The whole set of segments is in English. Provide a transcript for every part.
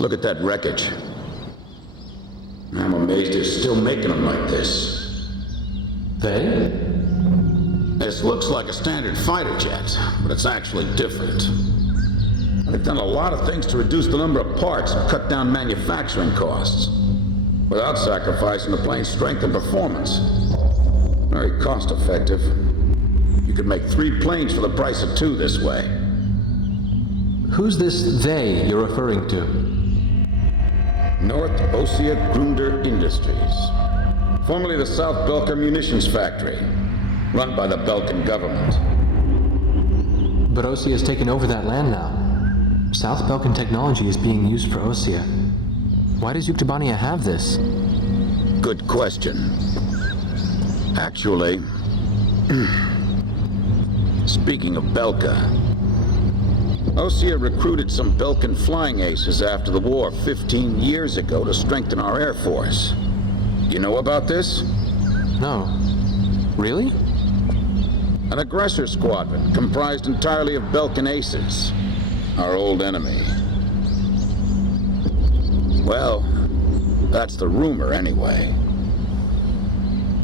Look at that wreckage. I'm amazed they're still making them like this. They? This looks like a standard fighter jet, but it's actually different. They've done a lot of things to reduce the number of parts and cut down manufacturing costs, without sacrificing the plane's strength and performance. Very cost-effective. You could make 3 planes for the price of 2 this way. Who's this they you're referring to? North Ossia Grunder Industries. Formerly the South Belka Munitions Factory, run by the Belkan government. But Ossia has taken over that land now. South Belkan technology is being used for Ossia. Why does Yuktobania have this? Good question. Actually, speaking of Belka, Ossia recruited some Belkan flying aces after the war 15 years ago to strengthen our Air Force. You know about this? No. Really? An aggressor squadron comprised entirely of Belkan aces, our old enemy. Well, that's the rumor anyway.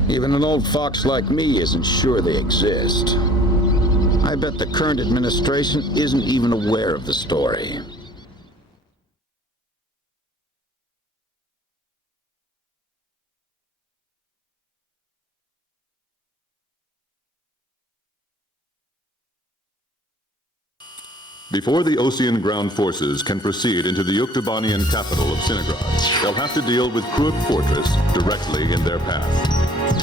Even an old fox like me isn't sure they exist. I bet the current administration isn't even aware of the story. Before the Ossian ground forces can proceed into the Yuktobanian capital of Sinigrad, they'll have to deal with Kruk Fortress directly in their path.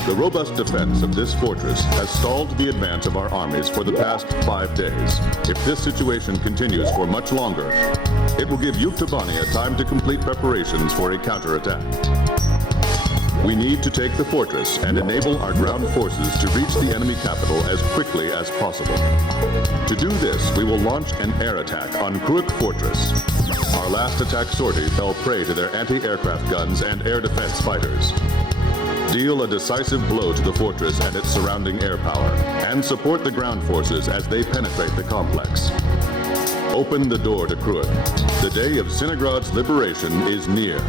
The robust defense of this fortress has stalled the advance of our armies for the past 5 days. If this situation continues for much longer, it will give Yuktobania time to complete preparations for a counterattack. We need to take the fortress and enable our ground forces to reach the enemy capital as quickly as possible. To do this, we will launch an air attack on Kruk Fortress. Our last attack sortie fell prey to their anti-aircraft guns and air defense fighters. Deal a decisive blow to the fortress and its surrounding air power, and support the ground forces as they penetrate the complex. Open the door to Kruk. The day of Sinigrad's liberation is near.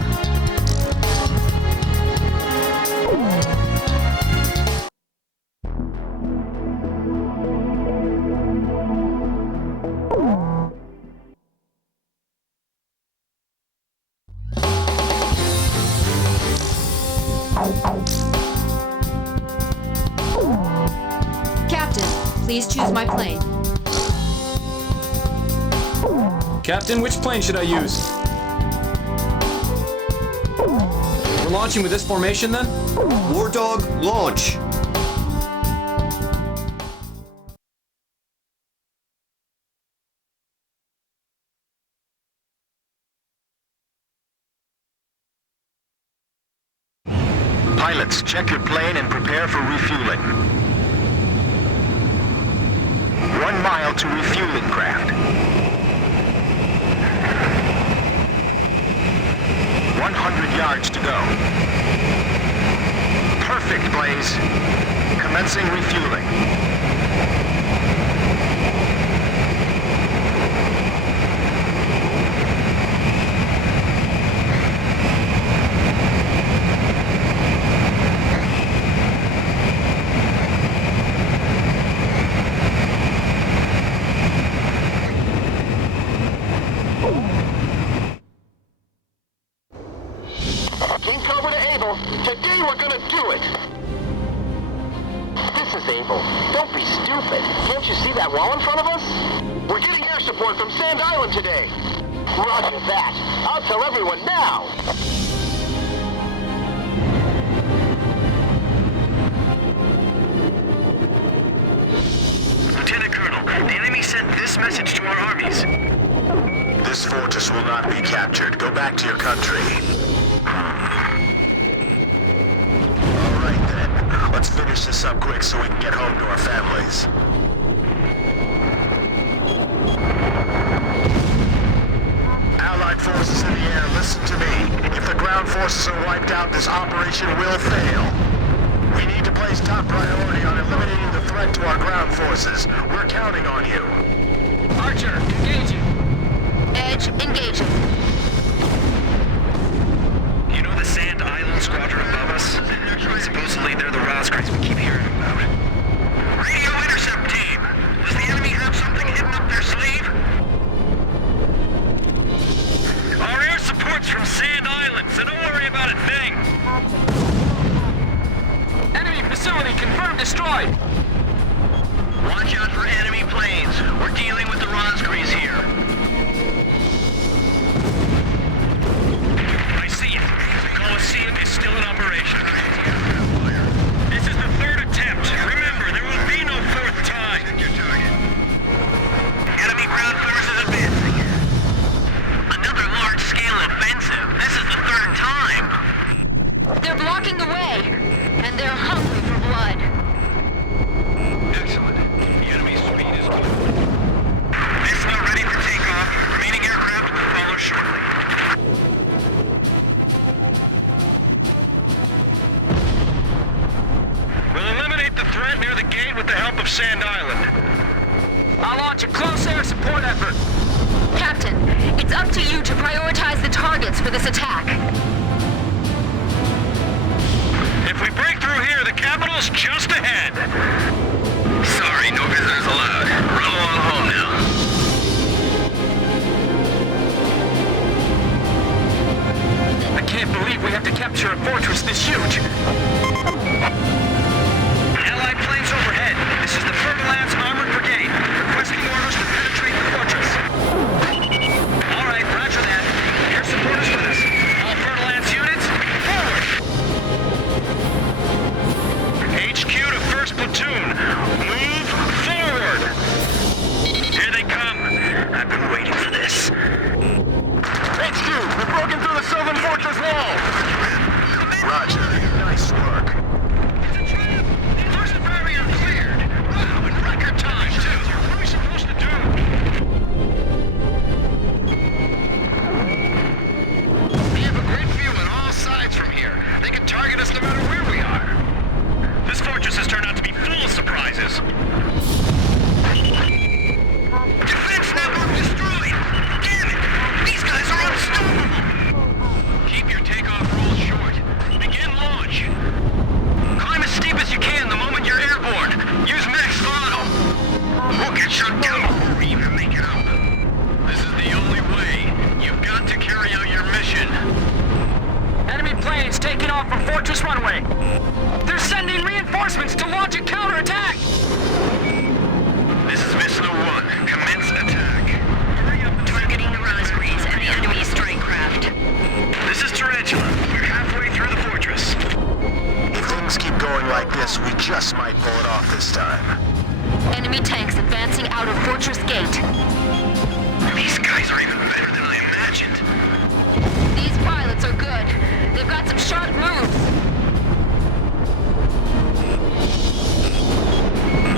Captain, please choose my plane. Captain, which plane should I use? We're launching with this formation then? War Dog, launch! Pilots, check your plane and prepare for refueling. 1 mile to refueling craft. 100 yards to go. Perfect, Blaze. Commencing refueling. King Cobra to Able. Today we're gonna do it. This is Able. Don't be stupid. Can't you see that wall in front of us? We're getting air support from Sand Island today. Roger that. I'll tell everyone now. Lieutenant Colonel, the enemy sent this message to our armies. This fortress will not be captured. Go back to your country. Alright then. Let's finish this up quick so we can get home to our families. Allied forces in the air, listen to me. If the ground forces are wiped out, this operation will fail. We need to place top priority on eliminating the threat to our ground forces. We're counting on you. Archer, engaging. Edge, engaging. support effort. Captain, it's up to you to prioritize the targets for this attack. If we break through here, the capital's just ahead. Sorry, no visitors allowed. Run along home now. I can't believe we have to capture a fortress this huge. Allied planes overhead. This is the Fer-de-Lance Armored Brigade, requesting orders to penetrate the fortress. All right, roger that. Air support is with us. All Fer-de-Lance units, forward! HQ to 1st Platoon. Move forward! Here they come. I've been waiting for this. HQ, we've broken through the Sylvan Fortress wall. Roger. Nice work. It's a trap! First barrier cleared! Wow, in record time, too! What are we supposed to do? We have a great view on all sides from here. They can target us no matter where we are. This fortress has turned out to be full of surprises. Defense network destroyed! Damn it! These guys are unstoppable! Keep your takeoff rolls short. Begin launch. Climb as steep as you can the moment you're airborne. Use max throttle. We'll get shut down before we even make it up. This is the only way. You've got to carry out your mission. Enemy planes taking off from Fortress Runway. They're sending reinforcements to launch a counterattack. This is Missile 1. Commence attack. Hurry up. Targeting the Rosgreaves and the enemy strike craft. This is Tarantula. We're halfway through the fortress. If things keep going like this, we just might pull it off this time. Enemy tanks advancing out of Fortress Gate. These guys are even better than I imagined. These pilots are good. They've got some sharp moves.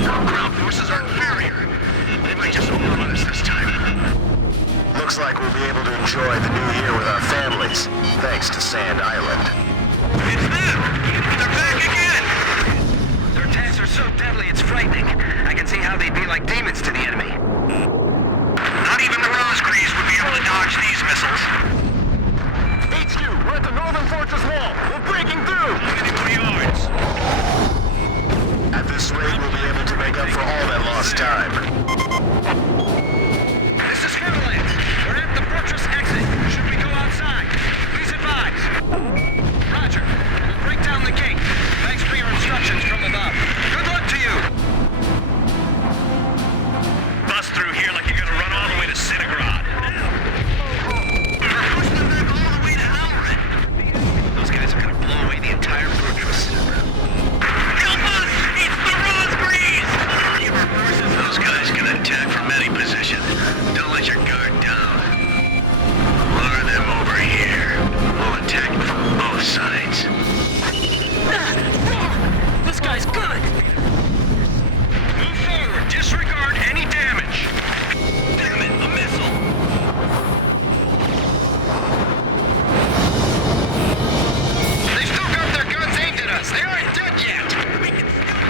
Our ground forces are inferior. They might just overrun us this time. Looks like we'll be able to enjoy the new year with our families, thanks to Sand Island. It's them! They're back again! Their attacks are so deadly, it's frightening. I can see how they'd be like demons to the enemy. Not even the Rosgreaves would be able to dodge these missiles. HQ, we're at the Northern Fortress wall. We're breaking through. 20 yards. At this rate, we'll be able to make up for all that lost time. This is Fer-de-Lance. We're at the fortress exit. Should we go outside? Please advise. Roger. We'll break down the gate. Thanks for your instructions from above. Good luck to you. Bust through here like you're gonna run all the way to Sinigrad. We're pushing them back all the way to Halred. Those guys are gonna blow away the entire fortress. Help us! It's the Rosgreaves! Those guys can attack from any position. Don't let your guard down. Lure them over here. We'll attack from both sides. This guy's good. Move forward. Disregard any damage. Damn it, a missile. They've still got their guns aimed at us. They aren't dead yet.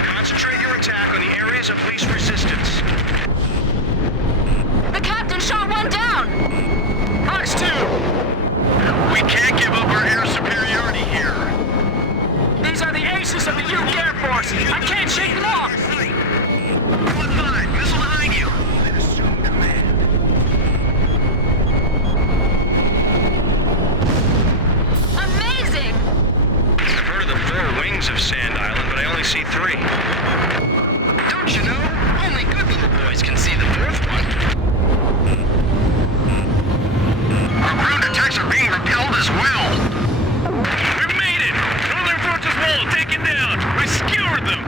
Concentrate your attack on the areas of least resistance. The captain shot one down. Fox 2! We can't give up our air superiority here. These are the aces of the UK Air Force. I can't shake them off. 1-5, missile behind you. Assume command. Amazing! I've heard of the 4 wings of Sand Island, but I only see 3. Don't you know? Only good little boys can see the 4th one. Our ground attacks are being repelled as well. We've made it! Northern Fortress wall taken down! We skewered them!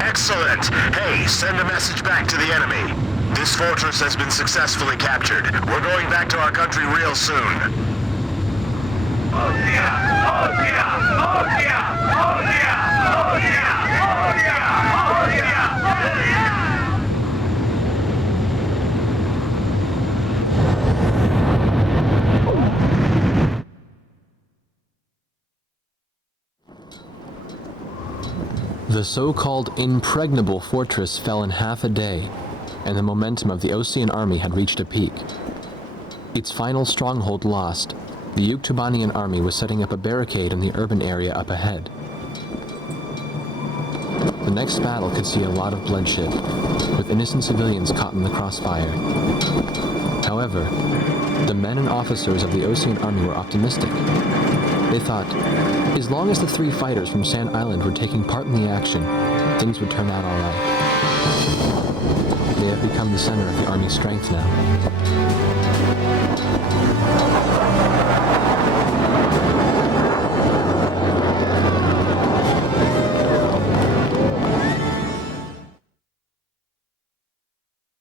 Excellent! Hey, send a message back to the enemy. This fortress has been successfully captured. We're going back to our country real soon. The The so-called impregnable fortress fell in half a day, and the momentum of the Osean army had reached a peak. Its final stronghold lost, the Yuktubanian army was setting up a barricade in the urban area up ahead. The next battle could see a lot of bloodshed, with innocent civilians caught in the crossfire. However, the men and officers of the Osean army were optimistic. They thought, as long as the 3 fighters from Sand Island were taking part in the action, things would turn out all right. They have become the center of the army's strength now.